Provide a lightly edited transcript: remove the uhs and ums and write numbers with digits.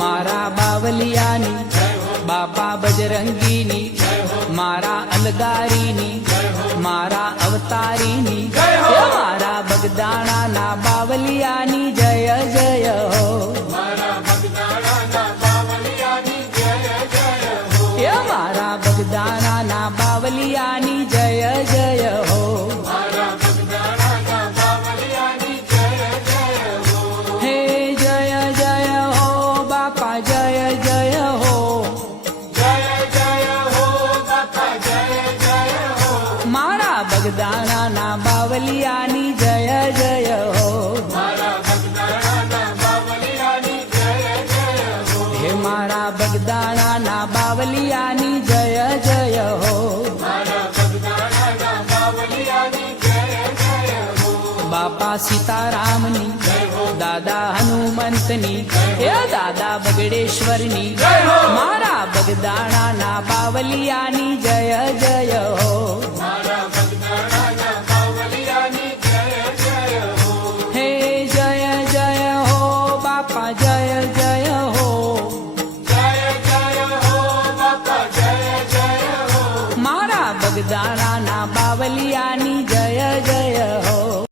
मारा बावलियानी बापा बजरंगीनी मारा अलगारीनी मारा अवतारीनी मारा बगदाणा ना बावलियानी जय जय हो मारा बगदाणा ना बावलियानी जय जय हो हे जय जय हो बापा जय जय हो मारा बगदाणा ना बावलियानी जय जय हो हे मारा बगदाणा ना बावलियानी जय जय हो बापा सीतारामनी दादा हनुमंतनी हे दादा बगड़ेश्वरनी मारा बगदाणा ना बावलियानी जय जय हो हे जय जय हो बापा जय जय हो मारा बगदाणा